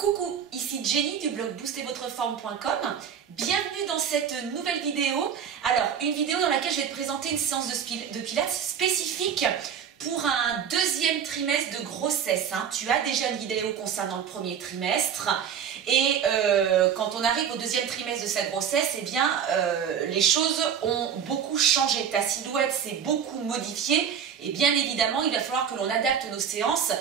Coucou, ici Jenny du blog boostervotreforme.com. Bienvenue dans cette nouvelle vidéo. Alors, une vidéo dans laquelle je vais te présenter une séance de pilates spécifique pour un deuxième trimestre de grossesse. Tu as déjà une vidéo concernant le premier trimestre. Et quand on arrive au deuxième trimestre de sa grossesse, eh bien, les choses ont beaucoup changé. Ta silhouette s'est beaucoup modifiée. Et bien évidemment, il va falloir que l'on adapte nos séances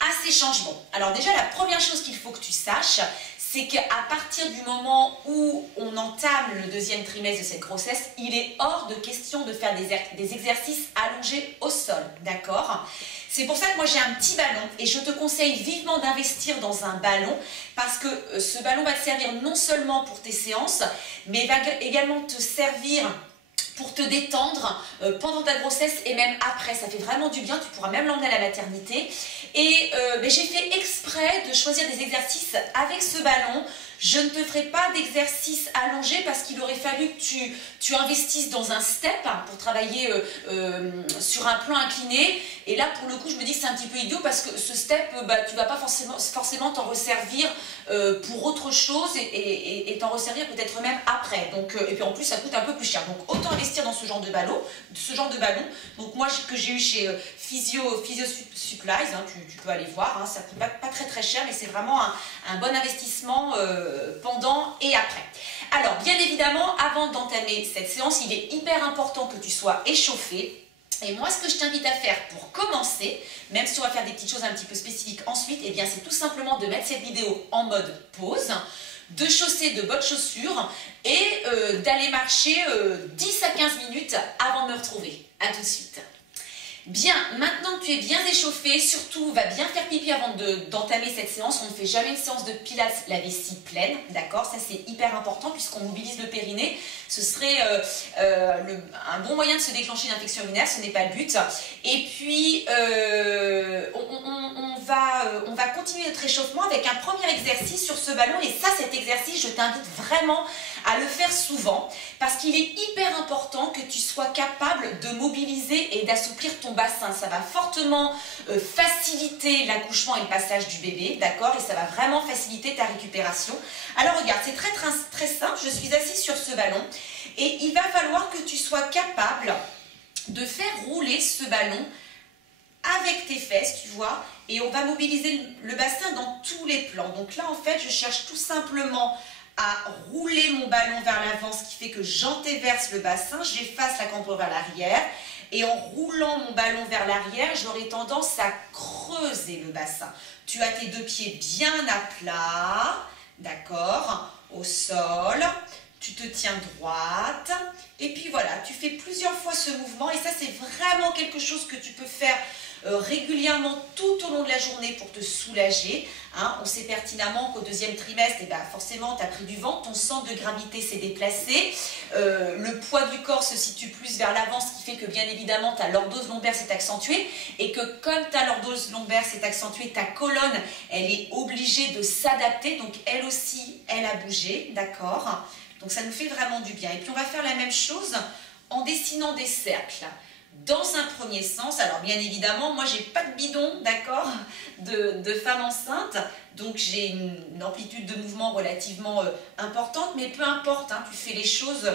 à ces changements. Alors déjà, la première chose qu'il faut que tu saches, c'est qu'à partir du moment où on entame le deuxième trimestre de cette grossesse, il est hors de question de faire des exercices allongés au sol, d'accord ? C'est pour ça que moi j'ai un petit ballon et je te conseille vivement d'investir dans un ballon parce que ce ballon va te servir non seulement pour tes séances, mais va également te servir pour te détendre pendant ta grossesse et même après. Ça fait vraiment du bien, tu pourras même l'emmener à la maternité. Et j'ai fait exprès de choisir des exercices avec ce ballon. Je ne te ferai pas d'exercice allongé parce qu'il aurait fallu que tu investisses dans un step pour travailler sur un plan incliné. Et là, pour le coup, je me dis que c'est un petit peu idiot parce que ce step, tu ne vas pas forcément t'en resservir pour autre chose et t'en resservir peut-être même après. Donc, et puis en plus, ça coûte un peu plus cher. Donc, autant investir dans ce genre de ballon. Donc, moi, que j'ai eu chez Physio Supplies, tu peux aller voir. Ça coûte pas très cher, mais c'est vraiment un bon investissement pendant et après. Alors, bien évidemment, avant d'entamer cette séance, il est hyper important que tu sois échauffé. Et moi, ce que je t'invite à faire pour commencer, même si on va faire des petites choses un petit peu spécifiques ensuite, eh bien, c'est tout simplement de mettre cette vidéo en mode pause, de chausser de bonnes chaussures et d'aller marcher 10 à 15 minutes avant de me retrouver. A tout de suite. Bien, maintenant que tu es bien échauffé, surtout va bien faire pipi avant d'entamer cette séance. On ne fait jamais une séance de pilates la vessie pleine, d'accord? Ça c'est hyper important puisqu'on mobilise le périnée. Ce serait un bon moyen de se déclencher une infection urinaire, ce n'est pas le but. Et puis on va continuer notre réchauffement avec un premier exercice sur ce ballon. Et ça, cet exercice, je t'invite vraiment à le faire souvent parce qu'il est hyper important que tu sois capable de mobiliser et d'assouplir ton bassin. Ça va fortement faciliter l'accouchement et le passage du bébé, d'accord? Et ça va vraiment faciliter ta récupération. Alors regarde, c'est très simple. Je suis assise sur ce ballon et il va falloir que tu sois capable de faire rouler ce ballon avec tes fesses, tu vois, et on va mobiliser le bassin dans tous les plans. Donc là, en fait, je cherche tout simplement à rouler mon ballon vers l'avant, ce qui fait que j'antéverse le bassin, j'efface la cambre vers l'arrière. Et en roulant mon ballon vers l'arrière, j'aurai tendance à creuser le bassin. Tu as tes deux pieds bien à plat, d'accord, au sol. Tu te tiens droite. Et puis voilà, tu fais plusieurs fois ce mouvement. Et ça, c'est vraiment quelque chose que tu peux faire régulièrement tout au long de la journée pour te soulager. On sait pertinemment qu'au deuxième trimestre, forcément, tu as pris du ventre, ton centre de gravité s'est déplacé, le poids du corps se situe plus vers l'avant, ce qui fait que bien évidemment, ta lordose lombaire s'est accentuée et que comme ta lordose lombaire s'est accentuée, ta colonne, elle est obligée de s'adapter, donc elle aussi, elle a bougé, d'accord? Donc ça nous fait vraiment du bien. Et puis on va faire la même chose en dessinant des cercles. Dans un premier sens, alors bien évidemment, moi j'ai pas de bidon, d'accord, de femme enceinte, donc j'ai une amplitude de mouvement relativement importante, mais peu importe, tu fais les choses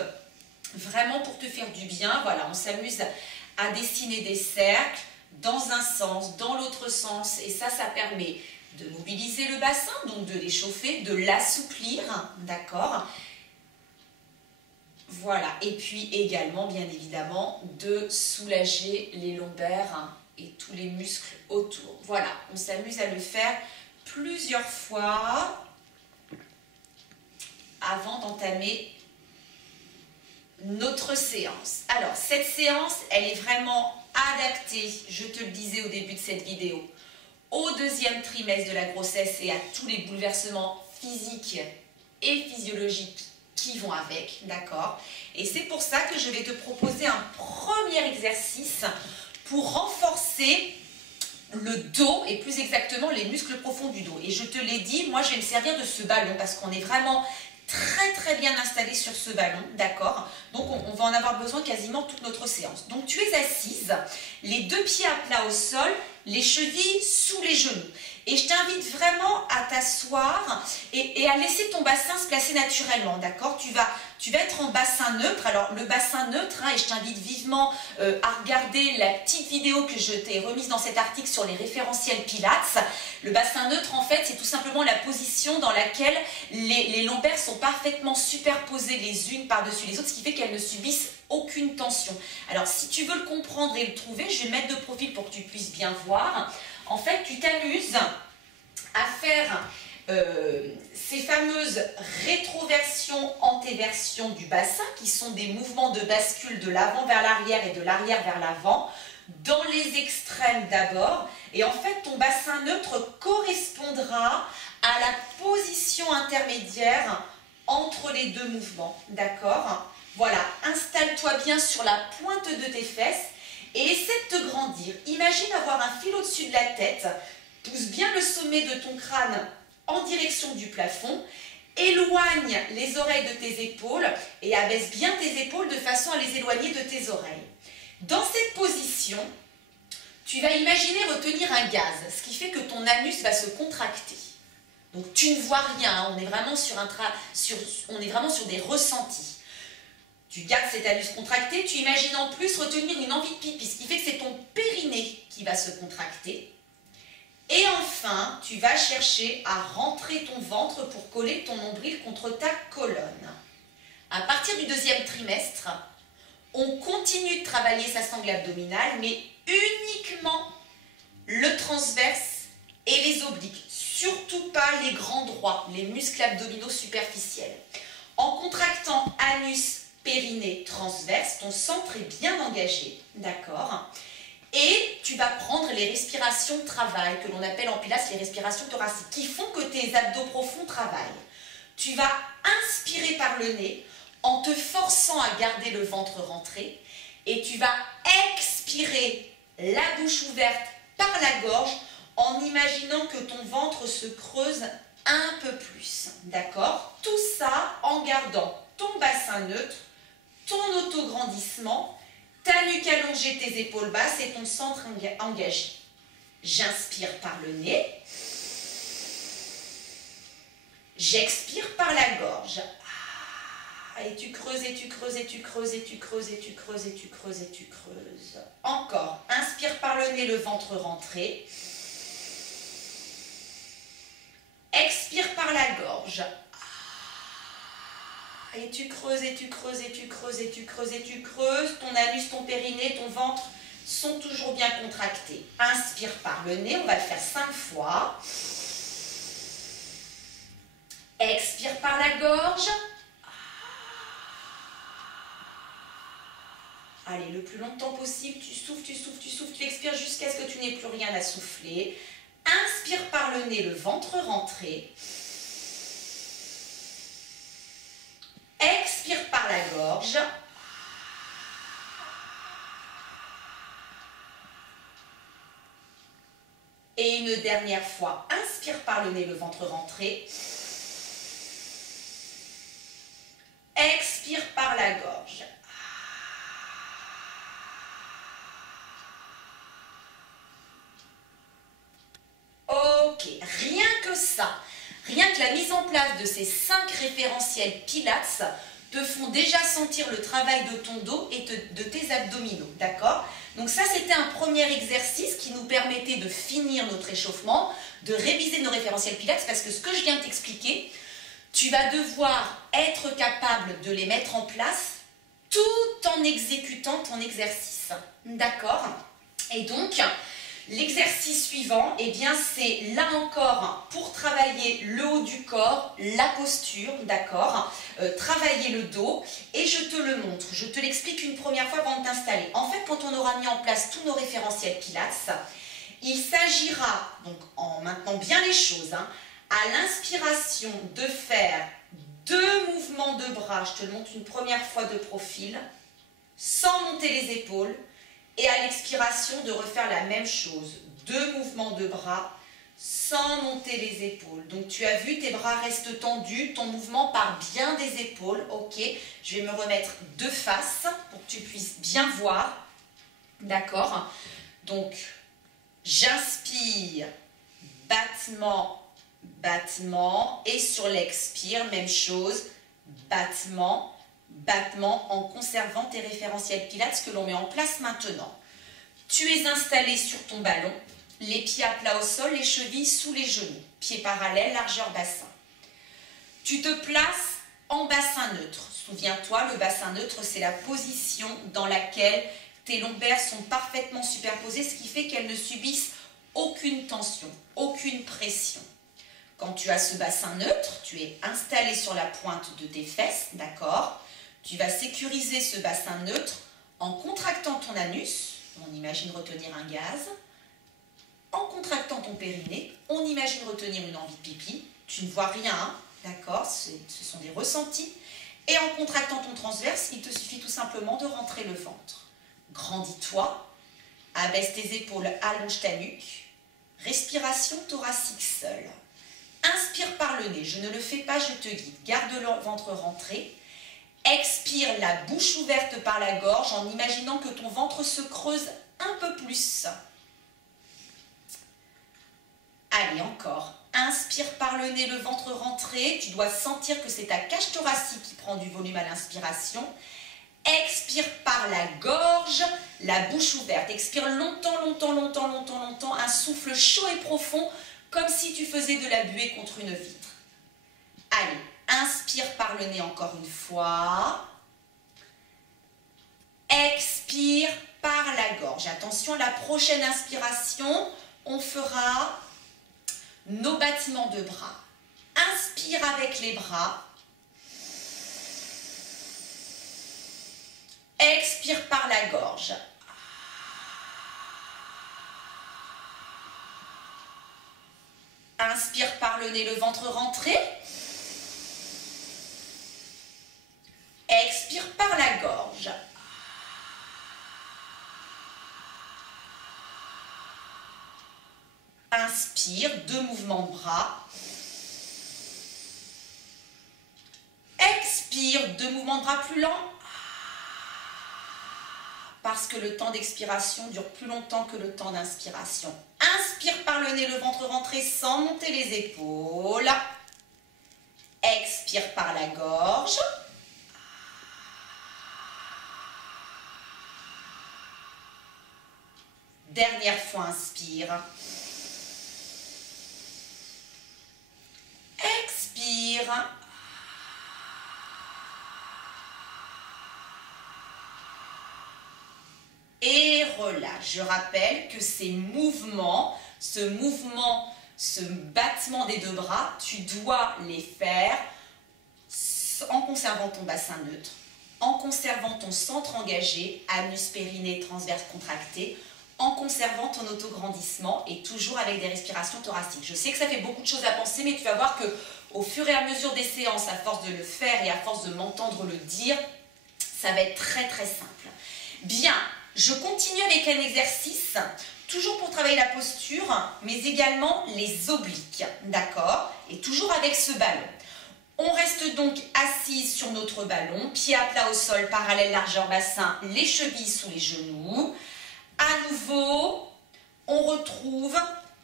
vraiment pour te faire du bien. Voilà, on s'amuse à dessiner des cercles dans un sens, dans l'autre sens, et ça permet de mobiliser le bassin, donc de l'échauffer, de l'assouplir, d'accord. Voilà, et puis également, bien évidemment, de soulager les lombaires et tous les muscles autour. Voilà, on s'amuse à le faire plusieurs fois avant d'entamer notre séance. Alors, cette séance, elle est vraiment adaptée, je te le disais au début de cette vidéo, au deuxième trimestre de la grossesse et à tous les bouleversements physiques et physiologiques qui vont avec, d'accord? Et c'est pour ça que je vais te proposer un premier exercice pour renforcer le dos et plus exactement les muscles profonds du dos. Et je te l'ai dit, moi je vais me servir de ce ballon parce qu'on est vraiment très bien installé sur ce ballon, d'accord? Donc on va en avoir besoin quasiment toute notre séance. Donc tu es assise, les deux pieds à plat au sol, les chevilles sous les genoux. Et je t'invite vraiment à t'asseoir et à laisser ton bassin se placer naturellement, d'accord? Tu vas être en bassin neutre. Alors le bassin neutre, hein, et je t'invite vivement à regarder la petite vidéo que je t'ai remise dans cet article sur les référentiels Pilates. Le bassin neutre, en fait, c'est tout simplement la position dans laquelle les lombaires sont parfaitement superposées les unes par-dessus les autres, ce qui fait qu'elles ne subissent aucune tension. Alors si tu veux le comprendre et le trouver, je vais le mettre de profil pour que tu puisses bien voir. En fait, tu t'amuses à faire ces fameuses rétroversions, antéversions du bassin, qui sont des mouvements de bascule de l'avant vers l'arrière et de l'arrière vers l'avant, dans les extrêmes d'abord. Et en fait, ton bassin neutre correspondra à la position intermédiaire entre les deux mouvements, d'accord? Voilà, installe-toi bien sur la pointe de tes fesses et essaie de te grandir. Imagine avoir un fil au-dessus de la tête, pousse bien le sommet de ton crâne en direction du plafond, éloigne les oreilles de tes épaules et abaisse bien tes épaules de façon à les éloigner de tes oreilles. Dans cette position, tu vas imaginer retenir un gaz, ce qui fait que ton anus va se contracter. Donc tu ne vois rien, on est vraiment sur des ressentis. Tu gardes cet anus contracté, tu imagines en plus retenir une envie de pipi, ce qui fait que c'est ton périnée qui va se contracter. Et enfin, tu vas chercher à rentrer ton ventre pour coller ton nombril contre ta colonne. À partir du deuxième trimestre, on continue de travailler sa sangle abdominale, mais uniquement le transverse et les obliques. Surtout pas les grands droits, les muscles abdominaux superficiels. En contractant anus, périnée, transverse, ton centre est bien engagé, d'accord? Et tu vas prendre les respirations de travail, que l'on appelle en pilates les respirations thoraciques, qui font que tes abdos profonds travaillent. Tu vas inspirer par le nez en te forçant à garder le ventre rentré, et tu vas expirer la bouche ouverte par la gorge en imaginant que ton ventre se creuse un peu plus, d'accord? Tout ça en gardant ton bassin neutre, ton autograndissement, ta nuque allongée, tes épaules basses et ton centre engagé. J'inspire par le nez. J'expire par la gorge. Et tu creuses, et tu creuses, et tu creuses, et tu creuses, et tu creuses, et tu creuses, et tu creuses. Encore. Inspire par le nez, le ventre rentré. Expire par la gorge. Et tu creuses, et tu creuses, et tu creuses, et tu creuses, et tu creuses. Ton anus, ton périnée, ton ventre sont toujours bien contractés. Inspire par le nez, on va le faire 5 fois. Expire par la gorge. Allez, le plus longtemps possible, tu souffles, tu souffles, tu souffles, tu expires jusqu'à ce que tu n'aies plus rien à souffler. Inspire par le nez, le ventre rentré. Expire par la gorge. Et une dernière fois, inspire par le nez, le ventre rentré. Expire par la gorge. Ok, rien que ça, rien que la mise en place de ces 5 référentiels Pilates te font déjà sentir le travail de ton dos et de tes abdominaux, d'accord? Donc ça, c'était un premier exercice qui nous permettait de finir notre échauffement, de réviser nos référentiels Pilates, parce que ce que je viens de t'expliquer, tu vas devoir être capable de les mettre en place tout en exécutant ton exercice, d'accord? Et donc, l'exercice suivant, eh bien, c'est là encore pour travailler le haut du corps, la posture, d'accord, travailler le dos, et je te le montre, je te l'explique une première fois avant de t'installer. En fait, quand on aura mis en place tous nos référentiels Pilates, il s'agira, donc en maintenant bien les choses, hein, à l'inspiration de faire 2 mouvements de bras, je te le montre une première fois de profil, sans monter les épaules, et à l'expiration de refaire la même chose. 2 mouvements de bras sans monter les épaules. Donc tu as vu, tes bras restent tendus, ton mouvement part bien des épaules. Ok, je vais me remettre de face pour que tu puisses bien voir. D'accord? Donc j'inspire, battement, battement. Et sur l'expire, même chose, battement, battement, en conservant tes référentiels Pilates que l'on met en place maintenant. Tu es installé sur ton ballon, les pieds à plat au sol, les chevilles sous les genoux, pieds parallèles, largeur bassin. Tu te places en bassin neutre. Souviens-toi, le bassin neutre, c'est la position dans laquelle tes lombaires sont parfaitement superposées, ce qui fait qu'elles ne subissent aucune tension, aucune pression. Quand tu as ce bassin neutre, tu es installé sur la pointe de tes fesses, d'accord? Tu vas sécuriser ce bassin neutre en contractant ton anus, on imagine retenir un gaz, en contractant ton périnée, on imagine retenir une envie de pipi, tu ne vois rien, hein, d'accord? Ce sont des ressentis. Et en contractant ton transverse, il te suffit tout simplement de rentrer le ventre. Grandis-toi, abaisse tes épaules, allonge ta nuque. Respiration thoracique seule. Inspire par le nez, je ne le fais pas, je te guide. Garde le ventre rentré. Expire la bouche ouverte par la gorge en imaginant que ton ventre se creuse un peu plus. Allez, encore. Inspire par le nez, le ventre rentré. Tu dois sentir que c'est ta cage thoracique qui prend du volume à l'inspiration. Expire par la gorge, la bouche ouverte. Expire longtemps, longtemps, longtemps, longtemps, longtemps. Un souffle chaud et profond, comme si tu faisais de la buée contre une vitre. Allez, inspire par le nez encore une fois. Expire par la gorge. Attention, la prochaine inspiration, on fera nos battements de bras. Inspire avec les bras. Expire par la gorge. Inspire par le nez, le ventre rentré. Expire par la gorge. Inspire, 2 mouvements de bras. Expire, 2 mouvements de bras plus lents. Parce que le temps d'expiration dure plus longtemps que le temps d'inspiration. Inspire par le nez, le ventre rentré sans monter les épaules. Expire par la gorge. Dernière fois, inspire. Expire. Et relâche. Je rappelle que ces mouvements, ce battement des 2 bras, tu dois les faire en conservant ton bassin neutre, en conservant ton centre engagé, anus, périnée, transverse contracté, en conservant ton autograndissement et toujours avec des respirations thoraciques. Je sais que ça fait beaucoup de choses à penser, mais tu vas voir que au fur et à mesure des séances, à force de le faire et à force de m'entendre le dire, ça va être très très simple. Bien, je continue avec un exercice, toujours pour travailler la posture, mais également les obliques, d'accord? Et toujours avec ce ballon. On reste donc assise sur notre ballon, pieds à plat au sol, parallèle largeur bassin, les chevilles sous les genoux. À nouveau, on retrouve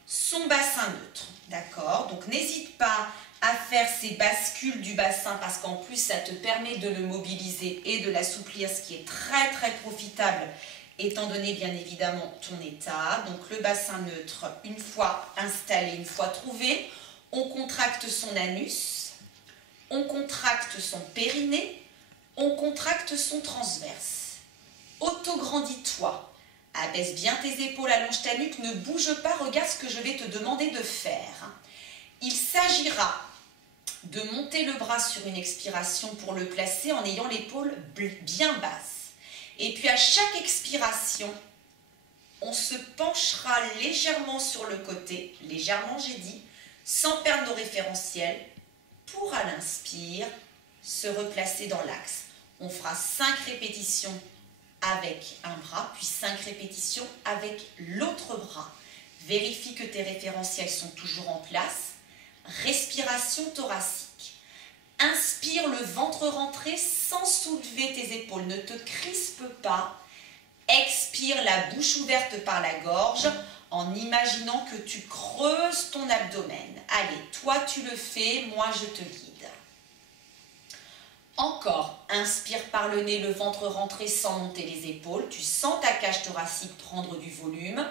son bassin neutre, d'accord? Donc n'hésite pas à faire ces bascules du bassin parce qu'en plus ça te permet de le mobiliser et de l'assouplir, ce qui est très très profitable étant donné bien évidemment ton état. Donc le bassin neutre, une fois installé, une fois trouvé, on contracte son anus, on contracte son périnée, on contracte son transverse. Autograndis-toi, abaisse bien tes épaules, allonge ta nuque, ne bouge pas, regarde ce que je vais te demander de faire. Il s'agira de monter le bras sur une expiration pour le placer en ayant l'épaule bien basse. Et puis à chaque expiration, on se penchera légèrement sur le côté, légèrement j'ai dit, sans perdre nos référentiels, pour à l'inspire, se replacer dans l'axe. On fera 5 répétitions avec un bras, puis 5 répétitions avec l'autre bras. Vérifie que tes référentiels sont toujours en place. Respiration thoracique. Inspire le ventre rentré sans soulever tes épaules. Ne te crispe pas. Expire la bouche ouverte par la gorge en imaginant que tu creuses ton abdomen. Allez, toi tu le fais, moi je te guide. Encore, inspire par le nez, le ventre rentré sans monter les épaules. Tu sens ta cage thoracique prendre du volume.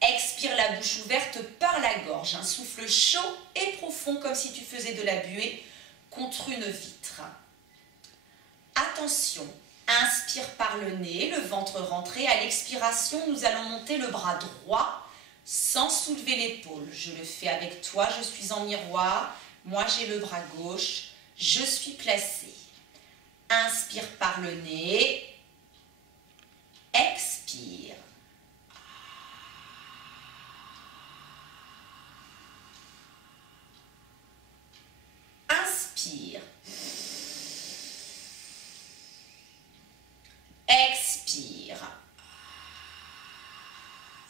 Expire la bouche ouverte par la gorge. Un souffle chaud et profond comme si tu faisais de la buée contre une vitre. Attention, inspire par le nez, le ventre rentré. À l'expiration, nous allons monter le bras droit sans soulever l'épaule. Je le fais avec toi, je suis en miroir. Moi, j'ai le bras gauche. Je suis placée. Inspire par le nez. Expire. Inspire. Expire.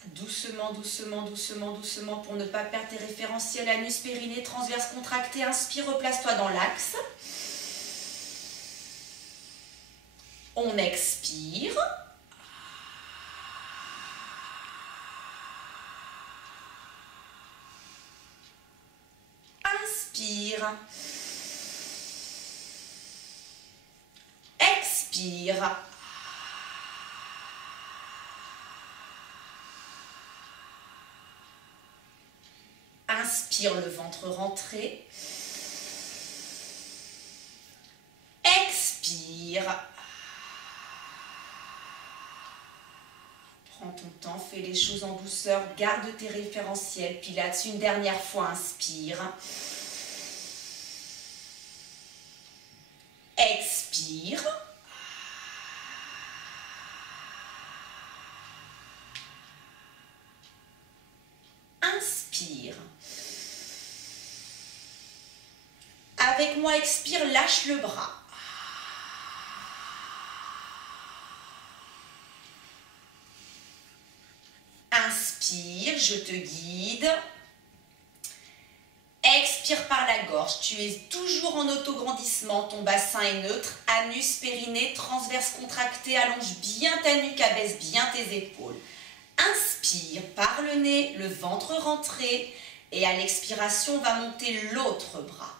Doucement, doucement, doucement, doucement pour ne pas perdre tes référentiels. Anus, périnée, transverse contracté. Inspire, replace-toi dans l'axe. On expire. Inspire. Expire. Inspire, le ventre rentré. Expire. Prends ton temps, fais les choses en douceur, garde tes référentiels. Pilates, une dernière fois, inspire. Expire. Inspire. Avec moi, expire, lâche le bras. Inspire, je te guide. Expire par la gorge. Tu es toujours en autograndissement. Ton bassin est neutre. Anus, périnée, transverse contracté. Allonge bien ta nuque, abaisse bien tes épaules. Inspire par le nez, le ventre rentré. Et à l'expiration, on va monter l'autre bras.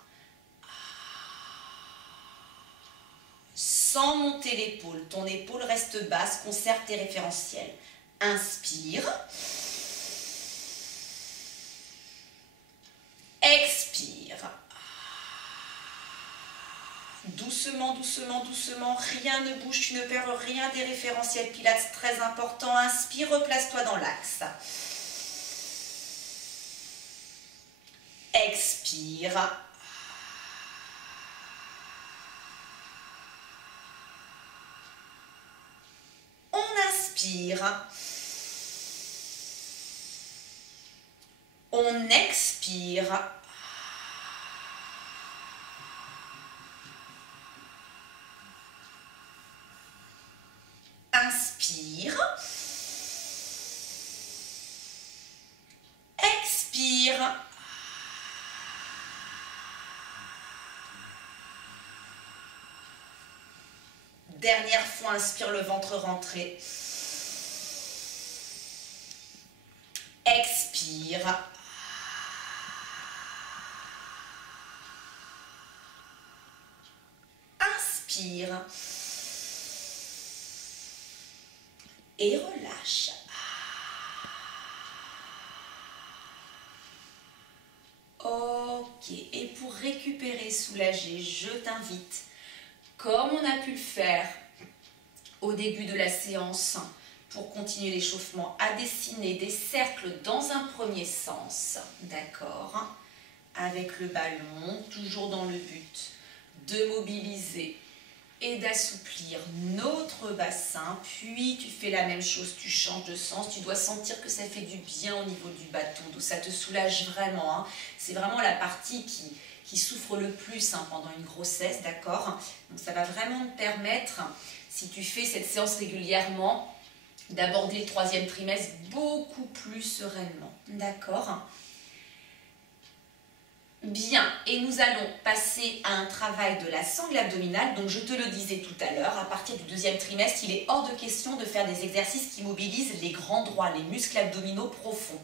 Sans monter l'épaule. Ton épaule reste basse. Conserve tes référentiels. Inspire. Expire. Doucement, doucement, doucement. Rien ne bouge, tu ne perds rien des référentiels Pilates, très important. Inspire, replace-toi dans l'axe. Expire. On inspire. On expire. Inspire. Expire. Dernière fois, inspire, le ventre rentré. Expire. Inspire. Et relâche. Ok, et pour récupérer, soulager, je t'invite, comme on a pu le faire au début de la séance, pour continuer l'échauffement, à dessiner des cercles dans un premier sens, d'accord, avec le ballon, toujours dans le but de mobiliser et d'assouplir notre bassin. Puis tu fais la même chose, tu changes de sens, tu dois sentir que ça fait du bien au niveau du bâton, donc ça te soulage vraiment, hein. C'est vraiment la partie qui souffre le plus, hein, pendant une grossesse, d'accord. Donc ça va vraiment te permettre, si tu fais cette séance régulièrement, d'aborder le 3e trimestre beaucoup plus sereinement, d'accord. Bien, et nous allons passer à un travail de la sangle abdominale. Donc je te le disais tout à l'heure, à partir du deuxième trimestre, il est hors de question de faire des exercices qui mobilisent les grands droits, les muscles abdominaux profonds.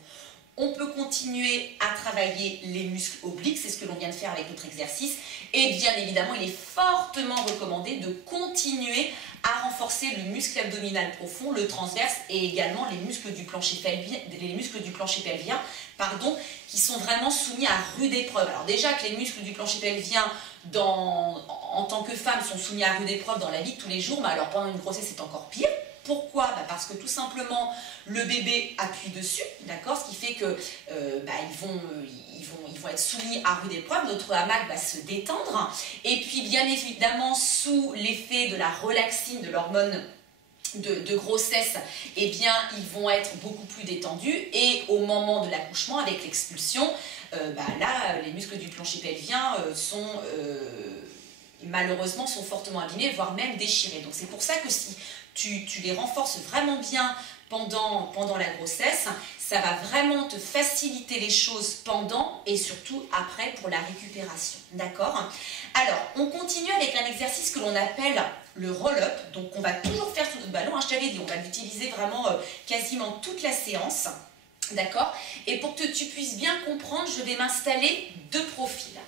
On peut continuer à travailler les muscles obliques, c'est ce que l'on vient de faire avec notre exercice. Et bien évidemment, il est fortement recommandé de continuer à renforcer le muscle abdominal profond, le transverse et également les muscles du plancher pelvien, qui sont vraiment soumis à rude épreuve. Alors déjà que les muscles du plancher pelvien en tant que femme sont soumis à rude épreuve dans la vie de tous les jours, mais alors pendant une grossesse c'est encore pire. Pourquoi? Parce que tout simplement le bébé appuie dessus, d'accord, ce qui fait que ils vont être soumis à rude épreuve, notre hamac va se détendre, et puis bien évidemment sous l'effet de la relaxine, de l'hormone de grossesse, eh bien ils vont être beaucoup plus détendus, et au moment de l'accouchement avec l'expulsion, là les muscles du plancher pelvien malheureusement sont fortement abîmés, voire même déchirés. Donc c'est pour ça que si tu les renforces vraiment bien pendant la grossesse, ça va vraiment te faciliter les choses pendant et surtout après pour la récupération. D'accord? Alors, on continue avec un exercice que l'on appelle le roll-up. Donc on va toujours faire sur notre ballon, hein, je t'avais dit, on va l'utiliser vraiment quasiment toute la séance. D'accord? Et pour que tu puisses bien comprendre, je vais m'installer deux profils.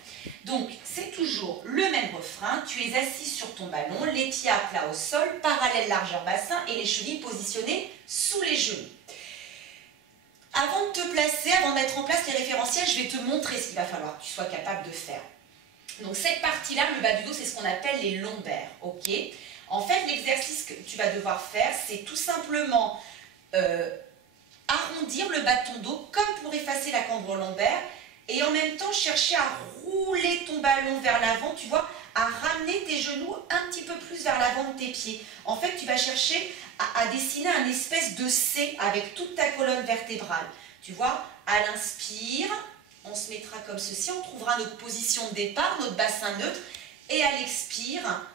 Donc, c'est toujours le même refrain. Tu es assis sur ton ballon, les pieds à plat au sol, parallèle largeur bassin et les chevilles positionnées sous les genoux. Avant de te placer, avant de mettre en place les référentiels, je vais te montrer ce qu'il va falloir que tu sois capable de faire. Donc, cette partie-là, le bas du dos, c'est ce qu'on appelle les lombaires. Ok? En fait, l'exercice que tu vas devoir faire, c'est tout simplement arrondir le bas de ton dos comme pour effacer la cambre lombaire et en même temps chercher à rouler ton ballon vers l'avant, tu vois, à ramener tes genoux un petit peu plus vers l'avant de tes pieds. En fait, tu vas chercher à dessiner un espèce de C avec toute ta colonne vertébrale. Tu vois, à l'inspire, on se mettra comme ceci, on trouvera notre position de départ, notre bassin neutre, et à l'expire,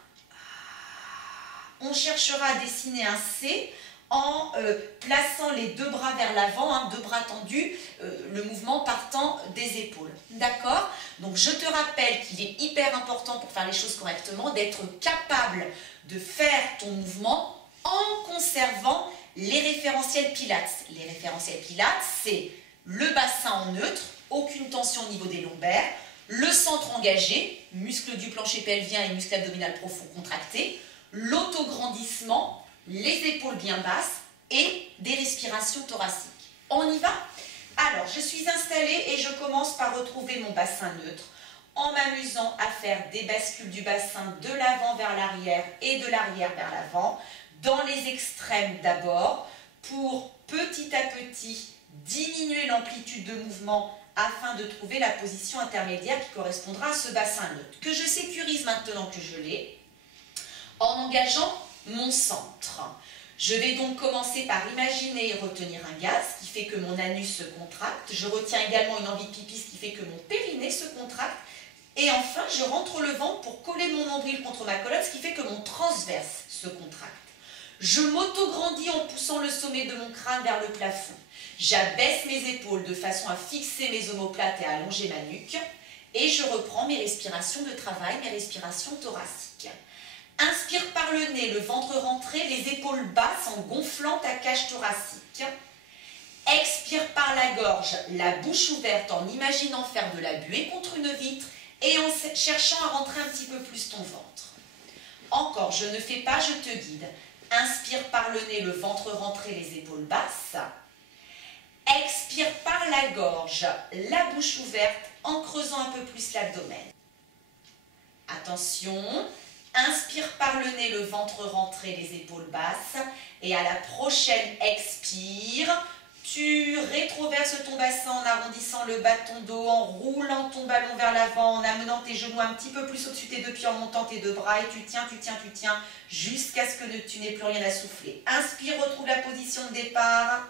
on cherchera à dessiner un C en plaçant les deux bras vers l'avant, hein, deux bras tendus, le mouvement partant des épaules. D'accord? Donc je te rappelle qu'il est hyper important pour faire les choses correctement d'être capable de faire ton mouvement en conservant les référentiels Pilates. Les référentiels Pilates, c'est le bassin en neutre, aucune tension au niveau des lombaires, le centre engagé, muscles du plancher pelvien et muscles abdominal profond contractés, l'autograndissement, les épaules bien basses et des respirations thoraciques. On y va? Alors, je suis installée et je commence par retrouver mon bassin neutre en m'amusant à faire des bascules du bassin de l'avant vers l'arrière et de l'arrière vers l'avant, dans les extrêmes d'abord, pour petit à petit diminuer l'amplitude de mouvement afin de trouver la position intermédiaire qui correspondra à ce bassin neutre, que je sécurise maintenant que je l'ai, en engageant mon centre. Je vais donc commencer par imaginer et retenir un gaz, ce qui fait que mon anus se contracte. Je retiens également une envie de pipi, ce qui fait que mon périnée se contracte. Et enfin, je rentre le ventre pour coller mon nombril contre ma colonne, ce qui fait que mon transverse se contracte. Je m'auto-grandis en poussant le sommet de mon crâne vers le plafond. J'abaisse mes épaules de façon à fixer mes omoplates et à allonger ma nuque. Et je reprends mes respirations de travail, mes respirations thoraciques. Inspire par le nez, le ventre rentré, les épaules basses en gonflant ta cage thoracique. Expire par la gorge, la bouche ouverte en imaginant faire de la buée contre une vitre et en cherchant à rentrer un petit peu plus ton ventre. Encore, je ne fais pas, je te guide. Inspire par le nez, le ventre rentré, les épaules basses. Expire par la gorge, la bouche ouverte en creusant un peu plus l'abdomen. Attention. Inspire par le nez, le ventre rentré, les épaules basses. Et à la prochaine expire, tu rétroverses ton bassin en arrondissant le bas de ton dos, en roulant ton ballon vers l'avant, en amenant tes genoux un petit peu plus au-dessus de tes deux pieds, en montant tes deux bras. Et tu tiens, jusqu'à ce que tu n'aies plus rien à souffler. Inspire, retrouve la position de départ.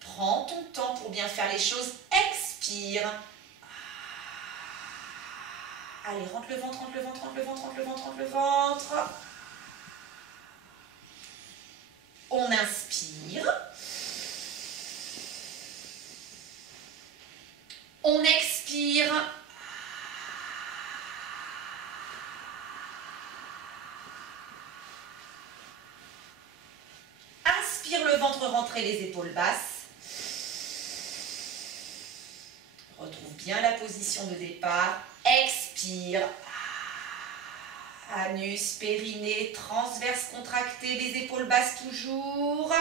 Prends ton temps pour bien faire les choses. Expire. Allez, rentre le ventre, rentre le ventre, rentre le ventre, rentre le ventre, rentre le ventre. On inspire. On expire. Inspire le ventre, rentrez les épaules basses. Retrouve bien la position de départ. Expire. Anus, périnée, transverse contracté, les épaules basses toujours.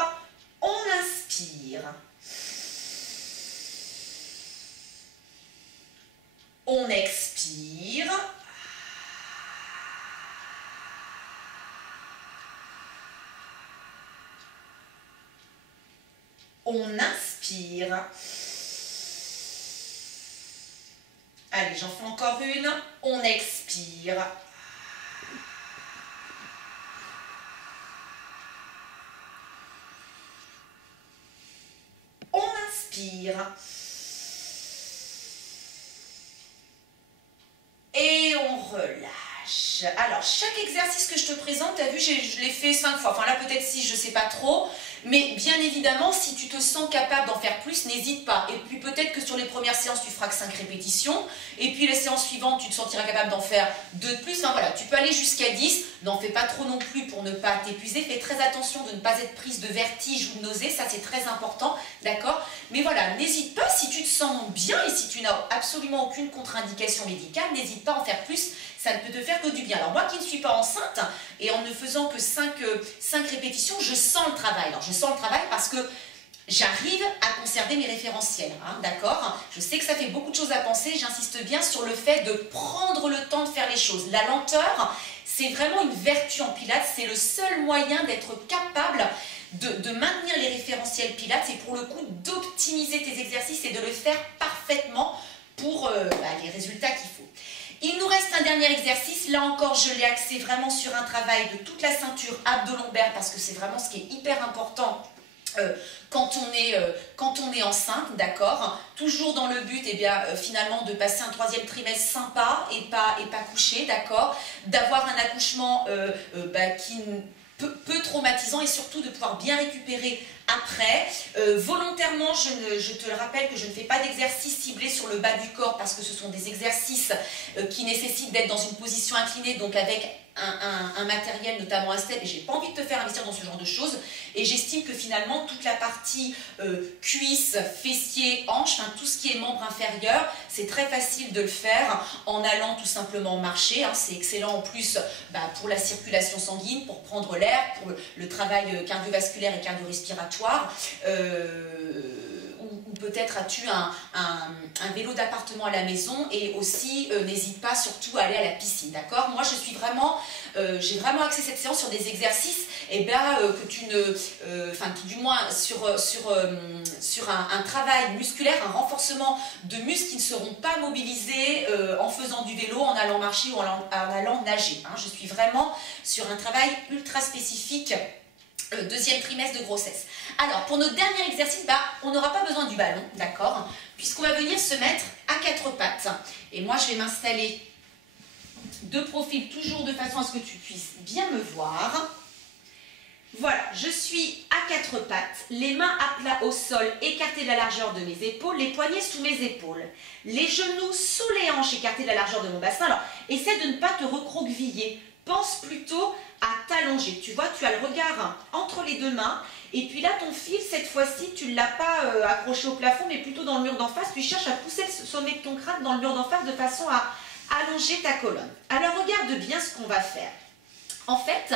On inspire. On expire. On inspire. Allez, j'en fais encore une. On expire. On inspire. Et on relâche. Alors, chaque exercice que je te présente, tu as vu, je l'ai fait 5 fois. Enfin là, peut-être 6, je ne sais pas trop. Mais bien évidemment, si tu te sens capable d'en faire plus, n'hésite pas. Et puis peut-être que sur les premières séances, tu feras que 5 répétitions. Et puis les séances suivantes, tu te sentiras capable d'en faire 2 de plus. Enfin voilà, tu peux aller jusqu'à 10. N'en fais pas trop non plus pour ne pas t'épuiser. Fais très attention de ne pas être prise de vertige ou de nausée. Ça, c'est très important. D'accord? Mais voilà, n'hésite pas, si tu te sens bien et si tu n'as absolument aucune contre-indication médicale, n'hésite pas à en faire plus. Ça ne peut te faire que du bien. Alors moi qui ne suis pas enceinte, et en ne faisant que 5 répétitions, je sens le travail. Alors je sens le travail parce que j'arrive à conserver mes référentiels, hein, d'accord? Je sais que ça fait beaucoup de choses à penser, j'insiste bien sur le fait de prendre le temps de faire les choses. La lenteur, c'est vraiment une vertu en Pilates, c'est le seul moyen d'être capable de maintenir les référentiels Pilates et pour le coup d'optimiser tes exercices et de le faire parfaitement pour les résultats qu'il faut. Il nous reste un dernier exercice, là encore je l'ai axé vraiment sur un travail de toute la ceinture abdo-lombaire parce que c'est vraiment ce qui est hyper important quand on est enceinte, d'accord? Toujours dans le but finalement de passer un 3e trimestre sympa et pas couché, d'accord? D'avoir un accouchement qui peu traumatisant et surtout de pouvoir bien récupérer après. Volontairement, je te le rappelle que je ne fais pas d'exercice ciblé sur le bas du corps parce que ce sont des exercices qui nécessitent d'être dans une position inclinée, donc avec un matériel, notamment un step, et j'ai pas envie de te faire investir dans ce genre de choses. Et j'estime que finalement, toute la partie cuisse, fessier, hanche, enfin, tout ce qui est membre inférieur, c'est très facile de le faire en allant tout simplement marcher. Hein. C'est excellent en plus pour la circulation sanguine, pour prendre l'air, pour le travail cardiovasculaire et cardio-respiratoire. Ou peut-être as-tu un vélo d'appartement à la maison et aussi n'hésite pas surtout à aller à la piscine, d'accord? Moi je suis vraiment, j'ai vraiment axé cette séance sur des exercices que tu ne, du moins sur un travail musculaire, un renforcement de muscles qui ne seront pas mobilisés en faisant du vélo, en allant marcher ou en allant nager. Hein. Je suis vraiment sur un travail ultra spécifique. 2e trimestre de grossesse. Alors, pour notre dernier exercice, on n'aura pas besoin du ballon, d'accord? Puisqu'on va venir se mettre à 4 pattes. Et moi, je vais m'installer de profil, toujours de façon à ce que tu puisses bien me voir. Voilà, je suis à 4 pattes, les mains à plat au sol, écartées de la largeur de mes épaules, les poignets sous mes épaules, les genoux sous les hanches, écartés de la largeur de mon bassin. Alors, essaie de ne pas te recroqueviller. Pense plutôt à t'allonger. Tu vois, tu as le regard entre les 2 mains. Et puis là, ton fil, cette fois-ci, tu ne l'as pas accroché au plafond, mais plutôt dans le mur d'en face. Tu cherches à pousser le sommet de ton crâne dans le mur d'en face de façon à allonger ta colonne. Alors, regarde bien ce qu'on va faire. En fait,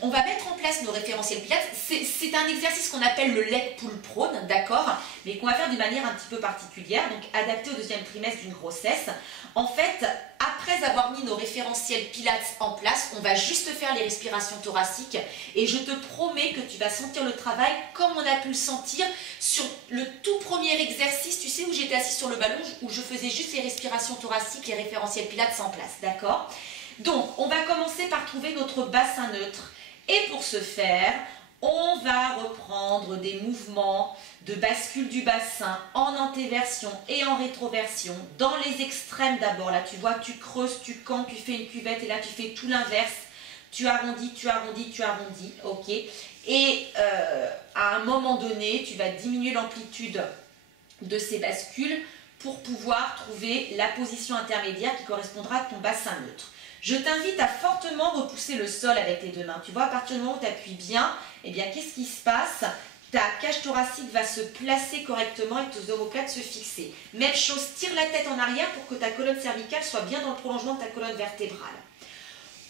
on va mettre en place nos référentiels Pilates. C'est un exercice qu'on appelle le leg pull prone, d'accord? Mais qu'on va faire d'une manière un petit peu particulière, donc adapté au 2e trimestre d'une grossesse. En fait, après avoir mis nos référentiels Pilates en place, on va juste faire les respirations thoraciques et je te promets que tu vas sentir le travail comme on a pu le sentir sur le tout premier exercice, tu sais, où j'étais assise sur le ballon, où je faisais juste les respirations thoraciques, les référentiels Pilates en place, d'accord? Donc, on va commencer par trouver notre bassin neutre. Et pour ce faire, on va reprendre des mouvements de bascule du bassin en antéversion et en rétroversion. Dans les extrêmes d'abord, là tu vois, tu creuses, tu campes, tu fais une cuvette et là tu fais tout l'inverse. Tu arrondis, tu arrondis, tu arrondis, ok. Et à un moment donné, tu vas diminuer l'amplitude de ces bascules pour pouvoir trouver la position intermédiaire qui correspondra à ton bassin neutre. Je t'invite à fortement repousser le sol avec les deux mains. Tu vois, à partir du moment où tu appuies bien, eh bien, qu'est-ce qui se passe? Ta cage thoracique va se placer correctement et tes omoplates se fixer. Même chose, tire la tête en arrière pour que ta colonne cervicale soit bien dans le prolongement de ta colonne vertébrale.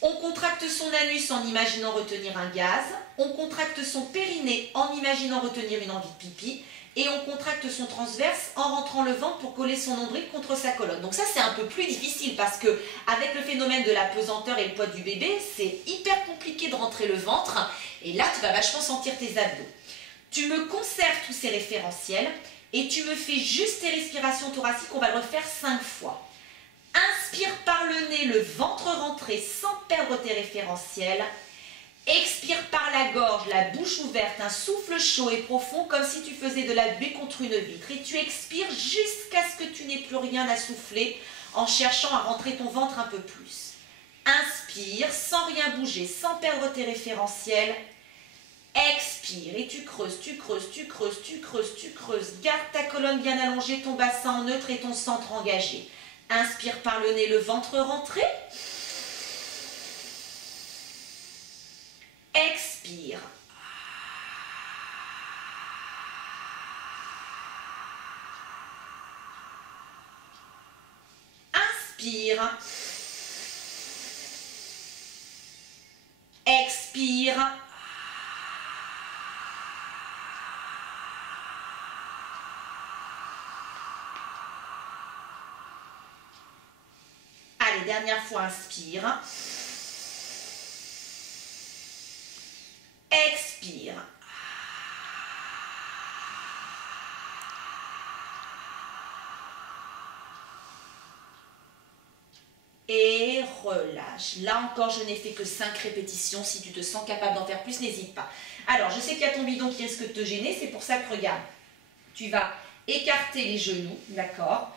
On contracte son anus en imaginant retenir un gaz. On contracte son périnée en imaginant retenir une envie de pipi. Et on contracte son transverse en rentrant le ventre pour coller son nombril contre sa colonne. Donc ça, c'est un peu plus difficile parce que avec le phénomène de la pesanteur et le poids du bébé, c'est hyper compliqué de rentrer le ventre. Et là, tu vas vachement sentir tes abdos. Tu me conserves tous ces référentiels et tu me fais juste tes respirations thoraciques. On va le refaire 5 fois. Inspire par le nez, le ventre rentré sans perdre tes référentiels. Expire par la gorge, la bouche ouverte, un souffle chaud et profond comme si tu faisais de la buée contre une vitre. Et tu expires jusqu'à ce que tu n'aies plus rien à souffler en cherchant à rentrer ton ventre un peu plus. Inspire sans rien bouger, sans perdre tes référentiels. Expire et tu creuses, tu creuses, tu creuses, tu creuses, tu creuses. Garde ta colonne bien allongée, ton bassin en neutre et ton centre engagé. Inspire par le nez, le ventre rentré. Expire. Inspire. Expire. Allez, dernière fois, inspire. Expire. Et relâche. Là encore, je n'ai fait que 5 répétitions. Si tu te sens capable d'en faire plus, n'hésite pas. Alors, je sais qu'il y a ton bidon qui risque de te gêner. C'est pour ça que, regarde, tu vas écarter les genoux, d'accord?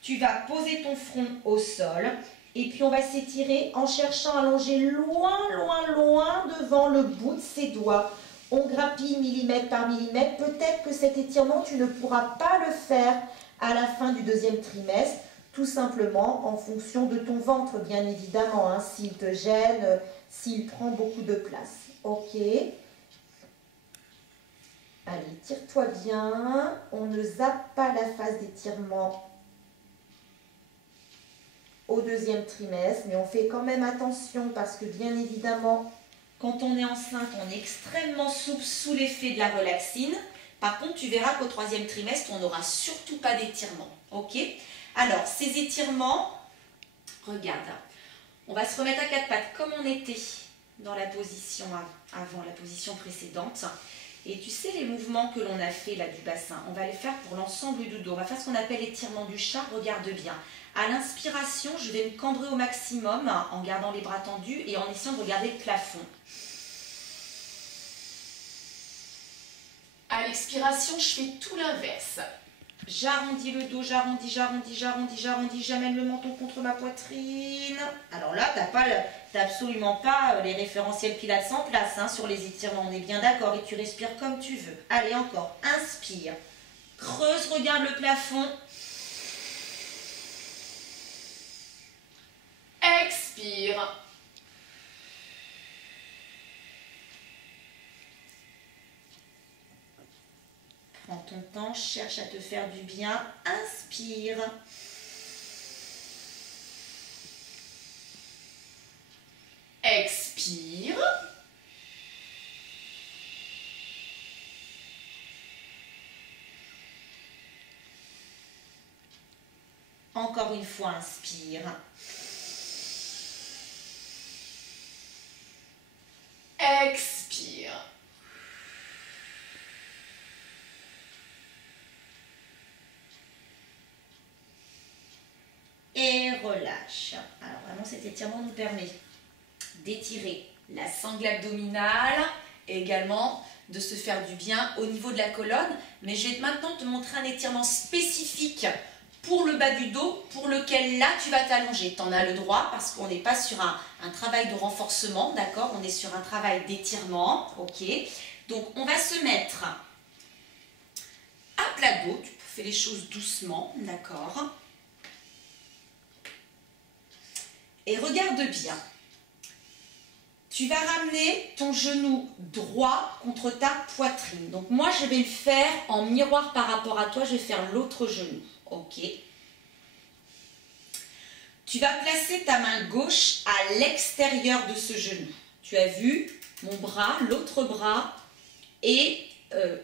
Tu vas poser ton front au sol. Et puis, on va s'étirer en cherchant à longer loin, loin, loin devant le bout de ses doigts. On grappille millimètre par millimètre. Peut-être que cet étirement, tu ne pourras pas le faire à la fin du 2e trimestre. Tout simplement en fonction de ton ventre, bien évidemment, hein, s'il te gêne, s'il prend beaucoup de place. Ok. Allez, tire-toi bien. On ne zappe pas la phase d'étirement au 2e trimestre, mais on fait quand même attention parce que, bien évidemment, quand on est enceinte, on est extrêmement souple sous l'effet de la relaxine. Par contre, tu verras qu'au 3e trimestre, on n'aura surtout pas d'étirement. Ok ? Alors, ces étirements, regarde, on va se remettre à 4 pattes comme on était dans la position avant, la position précédente. Et tu sais les mouvements que l'on a fait là du bassin, on va les faire pour l'ensemble du dos. On va faire ce qu'on appelle l'étirement du chat, regarde bien. À l'inspiration, je vais me cambrer au maximum en gardant les bras tendus et en essayant de regarder le plafond. À l'expiration, je fais tout l'inverse. J'arrondis le dos, j'arrondis, j'arrondis, j'arrondis, j'arrondis, j'amène le menton contre ma poitrine. Alors là, t'as absolument pas les référentiels pilates en place hein, sur les étirements, on est bien d'accord. Et tu respires comme tu veux. Allez, encore. Inspire. Creuse, regarde le plafond. Expire. Prends ton temps, cherche à te faire du bien. Inspire. Expire. Encore une fois, inspire. Expire. Et relâche. Alors vraiment cet étirement nous permet d'étirer la sangle abdominale et également de se faire du bien au niveau de la colonne. Mais je vais maintenant te montrer un étirement spécifique pour le bas du dos, pour lequel là tu vas t'allonger. Tu en as le droit parce qu'on n'est pas sur un travail de renforcement, d'accord? On est sur un travail d'étirement, ok? Donc on va se mettre à plat dos. Tu fais les choses doucement, d'accord? Et regarde bien. Tu vas ramener ton genou droit contre ta poitrine. Donc moi, je vais le faire en miroir par rapport à toi. Je vais faire l'autre genou. Ok. Tu vas placer ta main gauche à l'extérieur de ce genou. Tu as vu, mon bras, l'autre bras est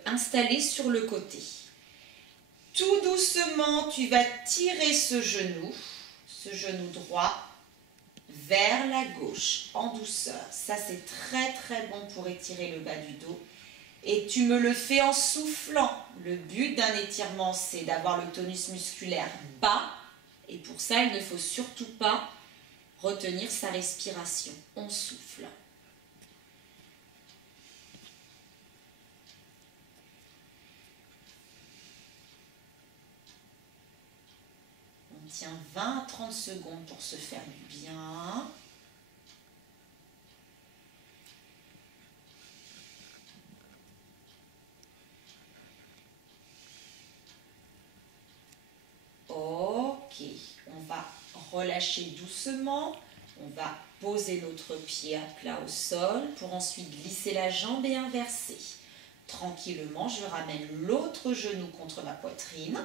installé sur le côté. Tout doucement, tu vas tirer ce genou droit, vers la gauche, en douceur. Ça, c'est très très bon pour étirer le bas du dos. Et tu me le fais en soufflant. Le but d'un étirement, c'est d'avoir le tonus musculaire bas. Et pour ça, il ne faut surtout pas retenir sa respiration. On souffle. On tient 20 à 30 secondes pour se faire du bien. Ok, on va relâcher doucement. On va poser notre pied à plat au sol pour ensuite glisser la jambe et inverser. Tranquillement, je ramène l'autre genou contre ma poitrine.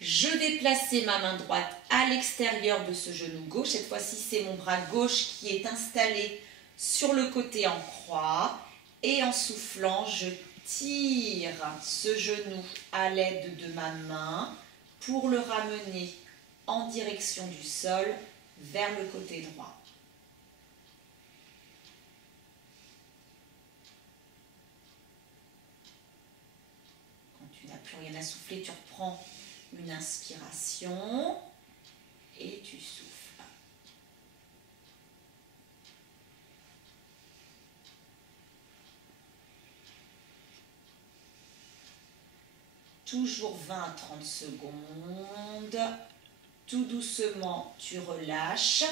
Je vais placer ma main droite à l'extérieur de ce genou gauche. Cette fois-ci, c'est mon bras gauche qui est installé sur le côté en croix. Et en soufflant, je tire ce genou à l'aide de ma main pour le ramener en direction du sol vers le côté droit. Quand tu n'as plus rien à souffler, tu reprends une inspiration et tu souffles. Toujours 20 à 30 secondes. Tout doucement, tu relâches.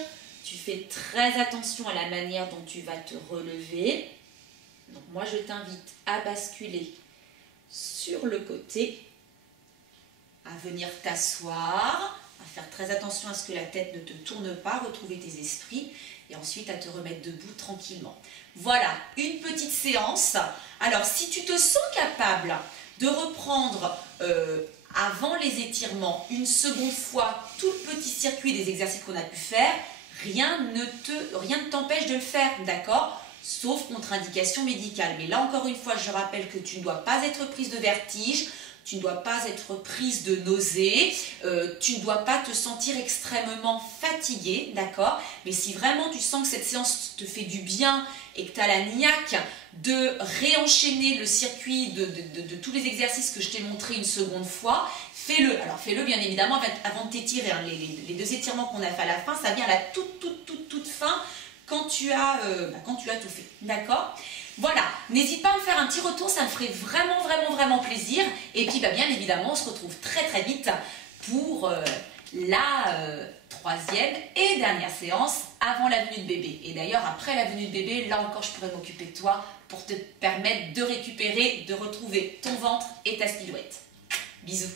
Tu fais très attention à la manière dont tu vas te relever. Donc moi, je t'invite à basculer sur le côté, à venir t'asseoir, à faire très attention à ce que la tête ne te tourne pas, retrouver tes esprits et ensuite à te remettre debout tranquillement. Voilà, une petite séance. Alors, si tu te sens capable de reprendre avant les étirements une seconde fois tout le petit circuit des exercices qu'on a pu faire, rien ne t'empêche de le faire, d'accord? Sauf contre-indication médicale. Mais là, encore une fois, je rappelle que tu ne dois pas être prise de vertige, tu ne dois pas être prise de nausée, tu ne dois pas te sentir extrêmement fatiguée, d'accord? Mais si vraiment tu sens que cette séance te fait du bien et que tu as la niaque de réenchaîner le circuit de tous les exercices que je t'ai montré une seconde fois, fais-le. Alors fais-le bien évidemment avant de t'étirer. Hein. Les deux étirements qu'on a fait à la fin, ça vient à la toute fin quand tu as tout fait, d'accord? Voilà, n'hésite pas à me faire un petit retour, ça me ferait vraiment plaisir. Et puis bien évidemment, on se retrouve très vite pour la troisième et dernière séance avant la venue de bébé. Et d'ailleurs, après la venue de bébé, là encore, je pourrais m'occuper de toi pour te permettre de récupérer, de retrouver ton ventre et ta silhouette. Bisous.